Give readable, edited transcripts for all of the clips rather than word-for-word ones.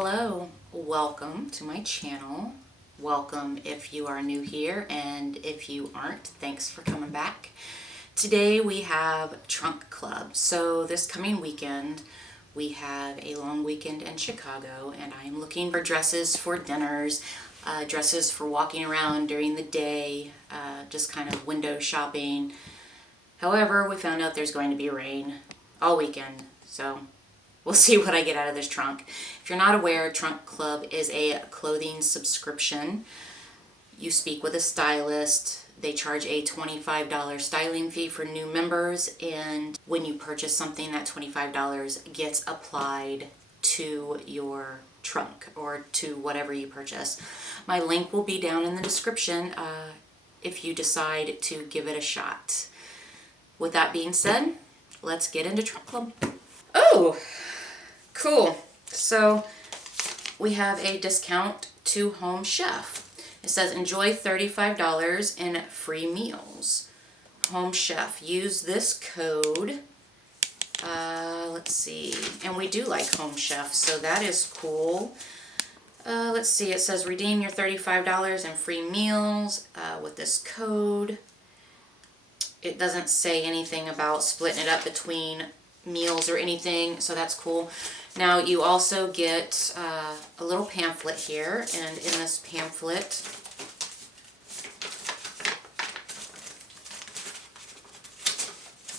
Hello, welcome to my channel. Welcome if you are new here, and if you aren't, thanks for coming back. Today we have Trunk Club. So this coming weekend we have a long weekend in Chicago, and I'm looking for dresses for dinners, dresses for walking around during the day, just kind of window shopping. However, we found out there's going to be rain all weekend, so we'll see what I get out of this trunk. If you're not aware, Trunk Club is a clothing subscription. You speak with a stylist. They charge a $25 styling fee for new members, and when you purchase something, that $25 gets applied to your trunk or to whatever you purchase. My link will be down in the description if you decide to give it a shot. With that being said, let's get into Trunk Club. Oh, cool. So we have a discount to Home Chef. It says enjoy $35 in free meals. Home Chef. Use this code. Let's see. And we do like Home Chef, so that is cool. Let's see. It says redeem your $35 in free meals with this code. It doesn't say anything about splitting it up between meals or anything, so that's cool. Now you also get a little pamphlet here, and in this pamphlet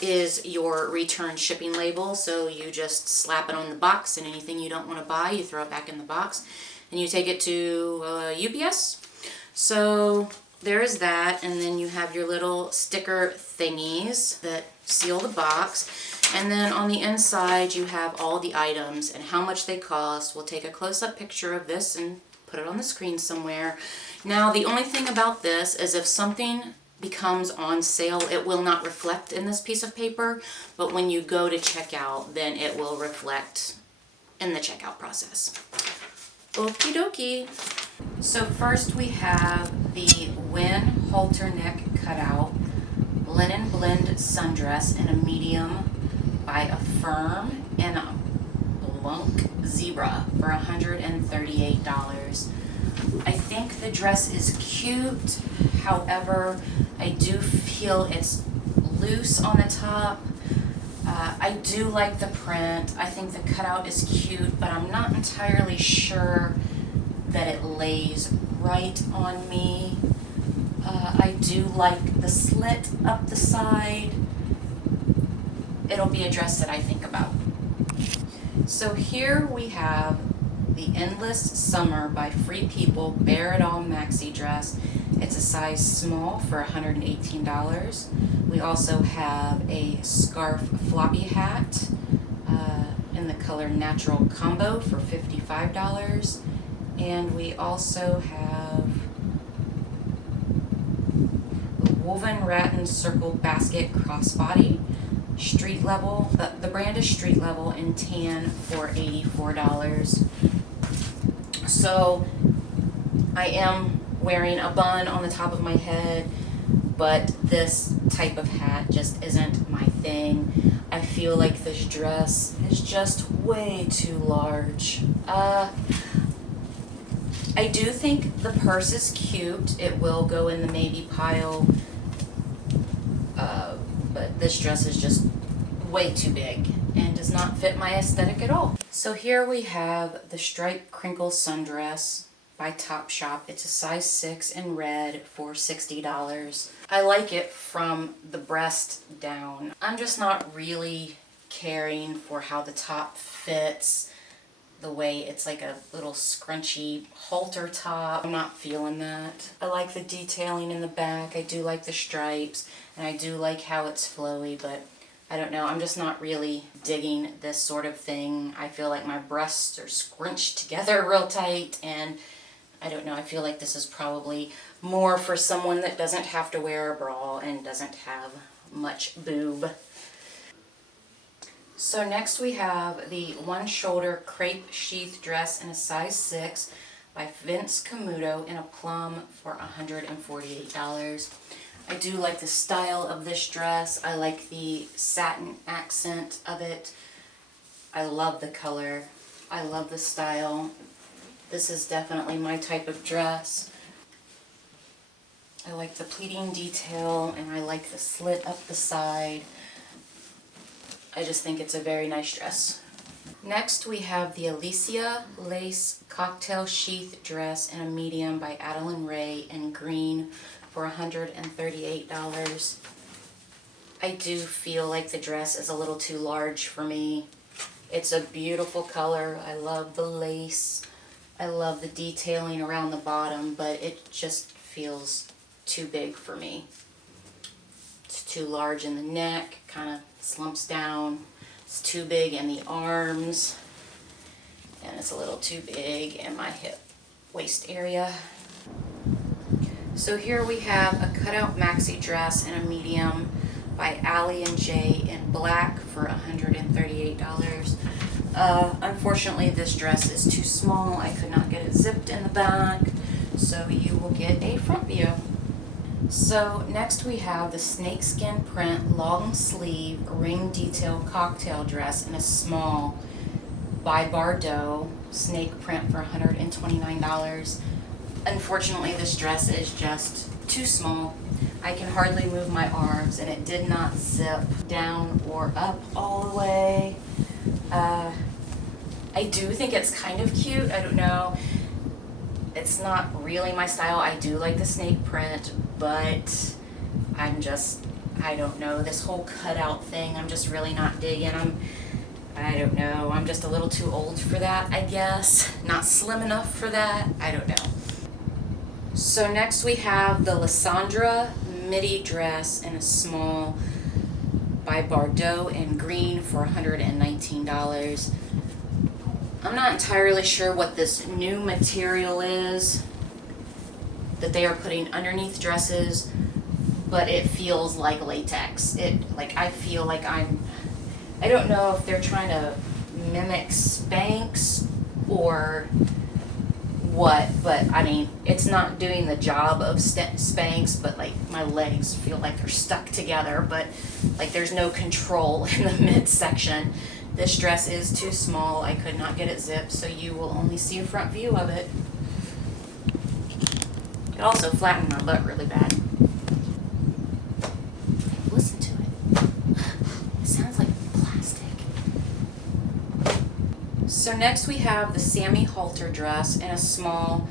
is your return shipping label. So you just slap it on the box, and anything you don't want to buy, you throw it back in the box, and you take it to UPS. So there is that, and then you have your little sticker thingies that seal the box. And then on the inside you have all the items and how much they cost. We'll take a close-up picture of this and put it on the screen somewhere. Now the only thing about this is if something becomes on sale, it will not reflect in this piece of paper, but when you go to checkout, then it will reflect in the checkout process. Okie dokie. So first we have the Win halter neck cutout linen blend sundress in a medium by Affirm in a Blanc Zebra for $138. I think the dress is cute. However, I do feel it's loose on the top. I do like the print. I think the cutout is cute, but I'm not entirely sure that it lays right on me. I do like the slit up the side. It'll be a dress that I think about. So here we have the Endless Summer by Free People Bare It All maxi dress. It's a size small for $118. We also have a scarf floppy hat in the color Natural Combo for $55. And we also have the Woven Rattan Circle Basket Crossbody. Street level, the brand is Street Level in tan for $84. So I am wearing a bun on the top of my head, but this type of hat just isn't my thing. I feel like this dress is just way too large. I do think the purse is cute. It will go in the maybe pile. But this dress is just way too big and does not fit my aesthetic at all. So here we have the Striped Crinkle Sundress by Topshop. It's a size 6 in red for $60. I like it from the breast down. I'm just not really caring for how the top fits, the way it's like a little scrunchy halter top. I'm not feeling that. I like the detailing in the back. I do like the stripes, and I do like how it's flowy, but I don't know. I'm just not really digging this sort of thing. I feel like my breasts are scrunched together real tight, and I don't know. I feel like this is probably more for someone that doesn't have to wear a bra and doesn't have much boob. So next we have the one shoulder crepe sheath dress in a size 6 by Vince Camuto in a plum for $148. I do like the style of this dress. I like the satin accent of it. I love the color. I love this style. This is definitely my type of dress. I like the pleating detail and I like the slit up the side. I just think it's a very nice dress. Next we have the Alicia Lace Cocktail Sheath Dress in a medium by Adeline Ray in green for $138. I do feel like the dress is a little too large for me. It's a beautiful color. I love the lace. I love the detailing around the bottom, but it just feels too big for me. It's too large in the neck, kind of slumps down. It's too big in the arms, and it's a little too big in my hip waist area. So here we have a cutout maxi dress in a medium by Allie and Jay in black for $138. Unfortunately, this dress is too small. I could not get it zipped in the back, so you will get a front view. So next we have the snakeskin print long sleeve ring detail cocktail dress in a small by Bardot snake print for $129. Unfortunately, this dress is just too small. I can hardly move my arms, and it did not zip down or up all the way. I do think it's kind of cute. I don't know. It's not really my style. I do like the snake print, but I don't know. This whole cutout thing, I'm just really not digging. I don't know. I'm just a little too old for that, I guess. Not slim enough for that. I don't know. So next we have the Lysandra midi dress in a small by Bardot in green for $119. I'm not entirely sure what this new material is that they are putting underneath dresses, but it feels like latex. I feel like I don't know if they're trying to mimic Spanx or what, but I mean, it's not doing the job of Spanx, but like my legs feel like they're stuck together, but like there's no control in the midsection. This dress is too small. I could not get it zipped, so you will only see a front view of it. It also flattened my butt really bad. Listen to it. It sounds like plastic. So next we have the Sammy Halter dress in a small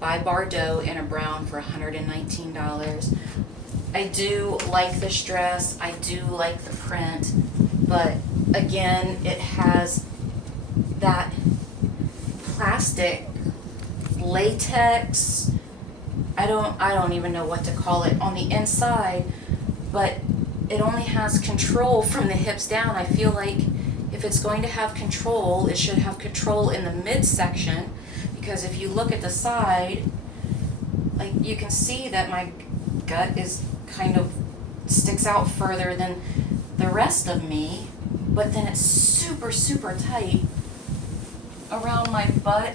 by Bardot in a brown for $119. I do like this dress. I do like the print, but again, it has that plastic latex. I don't even know what to call it on the inside, but it only has control from the hips down. I feel like if it's going to have control, it should have control in the midsection, because if you look at the side, like you can see that my gut is kind of sticks out further than the rest of me, but then it's super, super tight around my butt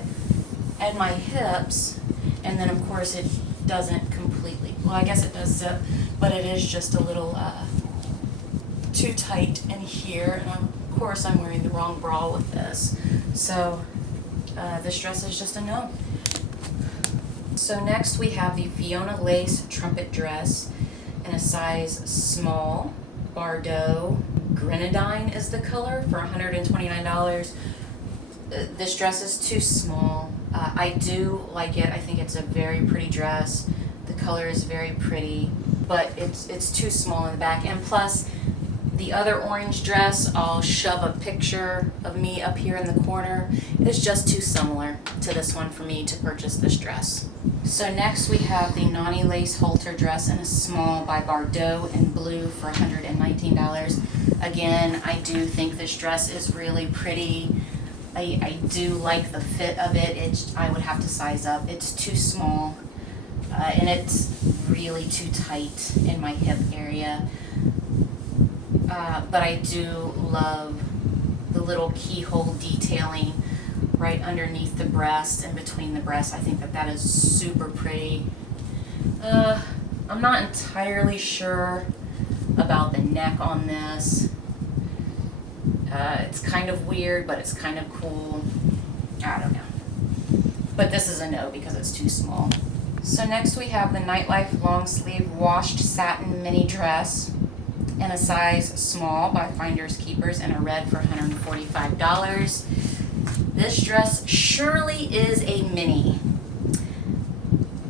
and my hips, and then of course it doesn't completely, well, I guess it does zip, but it is just a little too tight in here, and of course I'm wearing the wrong bra with this, so this dress is just a no. So next we have the Fiona Lace trumpet dress in a size small, Bardot Grenadine is the color, for $129. This dress is too small. I do like it. I think it's a very pretty dress. The color is very pretty, but it's too small in the back. And plus, the other orange dress, I'll shove a picture of me up here in the corner. It's just too similar to this one for me to purchase this dress. So next we have the Nani Lace halter dress in a small by Bardot in blue for $119. Again, I do think this dress is really pretty. I do like the fit of it. I would have to size up. It's too small, and it's really too tight in my hip area. But I do love the little keyhole detailing right underneath the breast and between the breasts. I think that is super pretty. I'm not entirely sure about the neck on this. It's kind of weird, but it's kind of cool. I don't know. But this is a no because it's too small. So next we have the Nightlife long sleeve washed satin mini dress in a size small by Finders Keepers in a red for $145. This dress surely is a mini.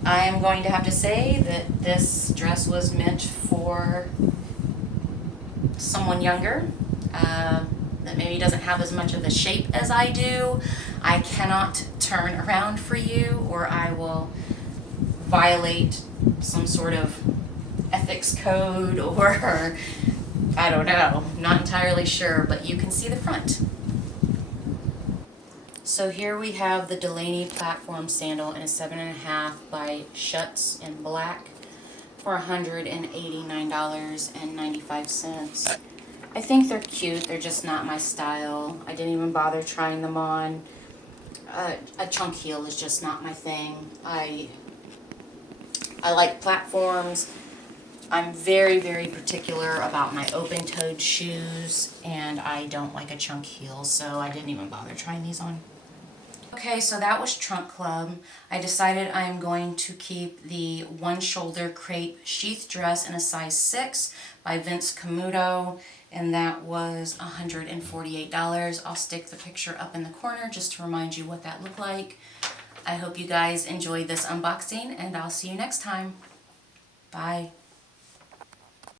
I am going to have to say that this dress was meant for someone younger that maybe doesn't have as much of the shape as I do. I cannot turn around for you, or I will violate some sort of ethics code, or I don't know, not entirely sure, but you can see the front. So here we have the Delaney platform sandal in a 7.5 by Schutz in black for $189.95. I think they're cute, they're just not my style. I didn't even bother trying them on. A chunk heel is just not my thing. I like platforms. I'm very, very particular about my open-toed shoes, and I don't like a chunk heel, so I didn't even bother trying these on. Okay, so that was Trunk Club. I decided I'm going to keep the one-shoulder crepe sheath dress in a size 6 by Vince Camuto, and that was $148. I'll stick the picture up in the corner just to remind you what that looked like. I hope you guys enjoyed this unboxing, and I'll see you next time. Bye.